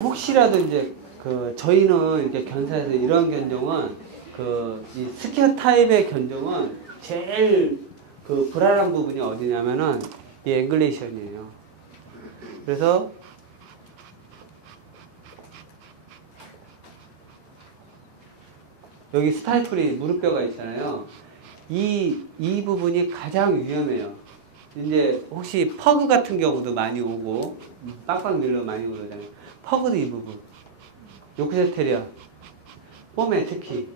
혹시라도 이제 저희는 이렇게 견사에서 이런 견종은 이 스퀘어 타입의 견종은 제일 불안한 부분이 어디냐면은 이 앵글레이션이에요. 그래서 여기 스타이플이 무릎뼈가 있잖아요. 이 부분이 가장 위험해요. 이제 혹시 퍼그 같은 경우도 많이 오고 빡빡 밀러 많이 오잖아요. 퍼그도 이 부분, 요크셔 테리어, 뽀메 특히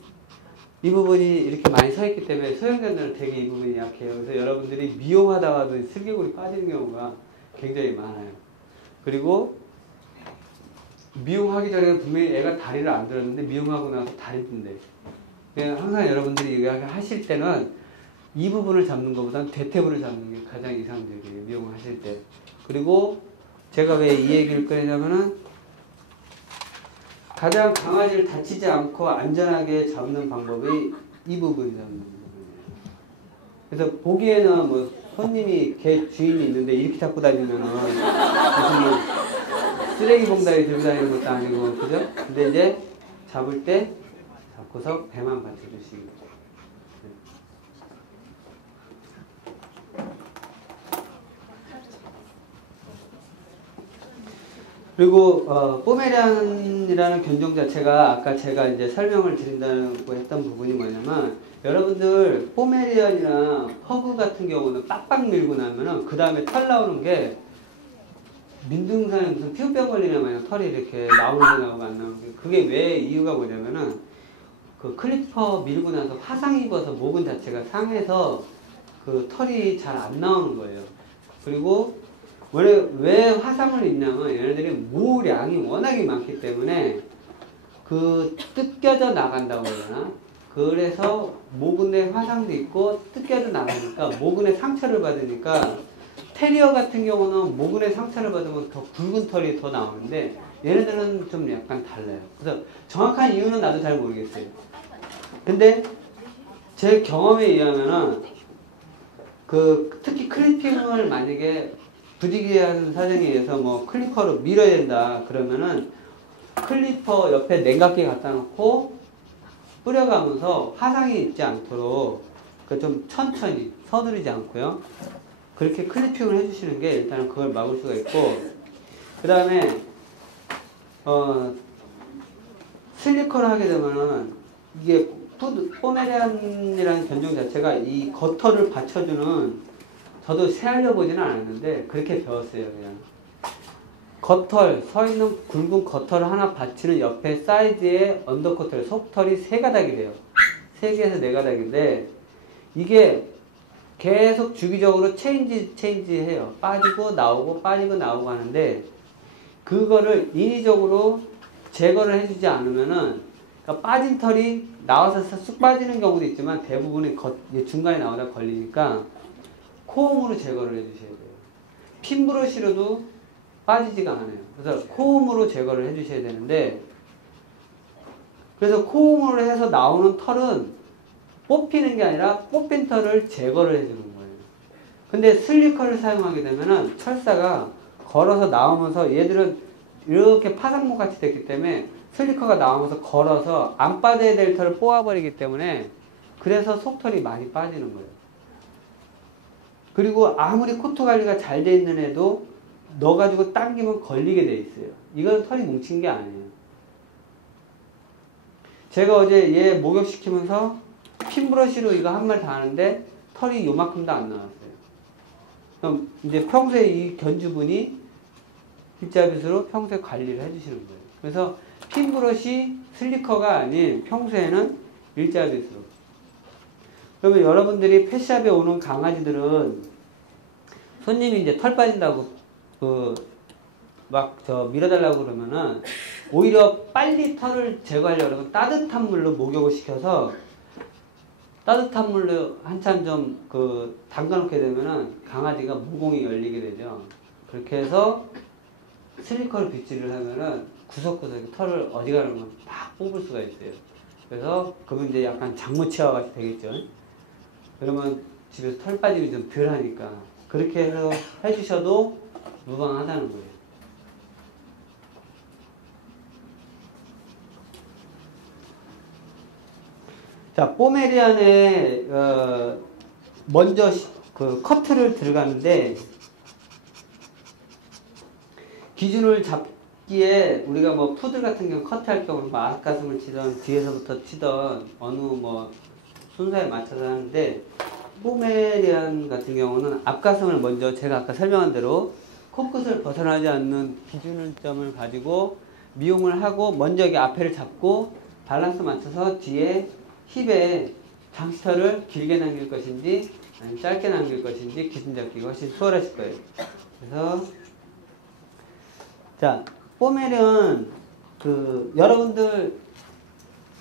이 부분이 이렇게 많이 서 있기 때문에 소형견들은 되게 이 부분이 약해요. 그래서 여러분들이 미용하다가도 슬개골이 빠지는 경우가 굉장히 많아요. 그리고 미용하기 전에 분명히 애가 다리를 안 들었는데 미용하고 나서 다리 뜬대. 항상 여러분들이 이거 하실 때는 이 부분을 잡는 것보다는 대퇴부를 잡는 게 가장 이상적이에요. 미용을 하실 때. 그리고 제가 왜 이 얘기를 꺼내냐면은 가장 강아지를 다치지 않고 안전하게 잡는 방법이 이 부분이 잡는 부분이에요. 그래서 보기에는 뭐 손님이 개 주인이 있는데 이렇게 잡고 다니면은 무슨 쓰레기 봉다리 들고 다니는 것도 아니고, 그죠? 근데 이제 잡을 때 잡고서 배만 받쳐주시기. 그리고 포메리안이라는 견종 자체가 아까 제가 이제 설명을 드린다고 했던 부분이 뭐냐면, 여러분들 포메리안이나 퍼그 같은 경우는 빡빡 밀고 나면은 그 다음에 털 나오는 게 민둥산에 무슨 피부병 걸리나 마냥 털이 이렇게 나오는데 나오고 안 나오는 게, 그게 왜 이유가 뭐냐면은 클리퍼 밀고 나서 화상 입어서 모근 자체가 상해서 털이 잘 안 나오는 거예요. 그리고 왜 화상을 입냐면 얘네들이 모량이 워낙에 많기 때문에 뜯겨져 나간다고 해야 되나? 그래서 모근에 화상도 있고 뜯겨져 나가니까 모근에 상처를 받으니까, 테리어 같은 경우는 모근에 상처를 받으면 더 굵은 털이 더 나오는데 얘네들은 좀 약간 달라요. 그래서 정확한 이유는 나도 잘 모르겠어요. 근데 제 경험에 의하면은 특히 클리핑을 만약에 부득이한 사정에 의해서 뭐 클리퍼로 밀어야 된다 그러면은 클리퍼 옆에 냉각기 갖다 놓고 뿌려가면서 화상이 있지 않도록 좀 천천히 서두르지 않고요, 그렇게 클리핑을 해주시는 게 일단은 그걸 막을 수가 있고, 그 다음에 슬리커를 하게 되면은 이게 포메리안이라는 견종 자체가 이 겉털을 받쳐주는, 저도 세알려 보지는 않았는데 그렇게 배웠어요. 그냥 겉털, 서 있는 굵은 겉털을 하나 받치는 옆에 사이드에 언더코털, 속털이 3가닥이 돼요. 3개에서 4가닥인데 이게 계속 주기적으로 체인지 해요. 빠지고 나오고 빠지고 나오고 하는데, 그거를 인위적으로 제거를 해주지 않으면은, 그러니까 빠진 털이 나와서 쑥 빠지는 경우도 있지만 대부분이 중간에 나오다 걸리니까 코음으로 제거를 해주셔야 돼요. 핀브러쉬로도 빠지지가 않아요. 그래서 코음으로 제거를 해주셔야 되는데, 그래서 코음으로 해서 나오는 털은 뽑히는 게 아니라 뽑힌 털을 제거를 해주는 거예요. 근데 슬리커를 사용하게 되면은 철사가 걸어서 나오면서, 얘들은 이렇게 파상목 같이 됐기 때문에 슬리커가 나오면서 걸어서 안 빠져야 될 털을 뽑아버리기 때문에, 그래서 속털이 많이 빠지는 거예요. 그리고 아무리 코트 관리가 잘 돼 있는 애도 넣어가지고 당기면 걸리게 돼 있어요. 이건 털이 뭉친 게 아니에요. 제가 어제 얘 목욕시키면서 핀브러쉬로 이거 한 마리 다 하는데 털이 요만큼도 안 나왔어요. 그럼 이제 평소에 이 견주분이 빗자빗으로 평소에 관리를 해주시는 거예요. 그래서 핀브러쉬, 슬리커가 아닌 평소에는 일자빗으로. 그러면 여러분들이 펫샵에 오는 강아지들은 손님이 이제 털 빠진다고 밀어달라고 그러면은 오히려 빨리 털을 제거하려고 그러면 따뜻한 물로 목욕을 시켜서, 따뜻한 물로 한참 좀 담가놓게 되면은 강아지가 모공이 열리게 되죠. 그렇게 해서 슬리커를 빗질을 하면은 구석구석에 털을 어지간한 건 막 뽑을 수가 있어요. 그래서 그건 이제 약간 장무치와 같이 되겠죠. 그러면 집에서 털 빠짐이 좀 덜 하니까 그렇게 해서 해주셔도 무방하다는 거예요. 자, 포메리안에 먼저 그 커트를 들어가는데 기준을 잡기에 우리가 뭐 푸들 같은 경우 커트할 경우 뭐 앞가슴을 치던 뒤에서부터 치던 어느 뭐 순서에 맞춰서 하는데 포메리안 같은 경우는 앞가슴을 먼저 제가 아까 설명한 대로 코끝을 벗어나지 않는 기준점을 가지고 미용을 하고 먼저 여기 앞에를 잡고 밸런스 맞춰서 뒤에 힙에 장스터를 길게 남길 것인지 아니면 짧게 남길 것인지 기준 잡기가 훨씬 수월하실 거예요. 그래서 자, 포메리안 그 여러분들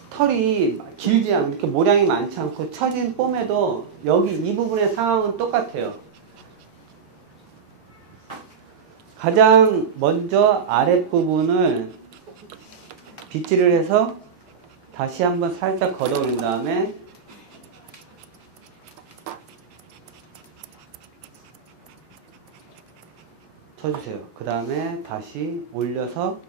털이 길지 않고 이렇게 모량이 많지 않고 처진 뽐에도 여기 이 부분의 상황은 똑같아요. 가장 먼저 아랫부분을 빗질을 해서 다시 한번 살짝 걷어 올린 다음에 쳐주세요. 그 다음에 다시 올려서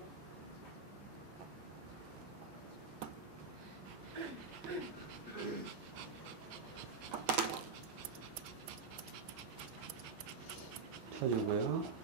쳐주고요.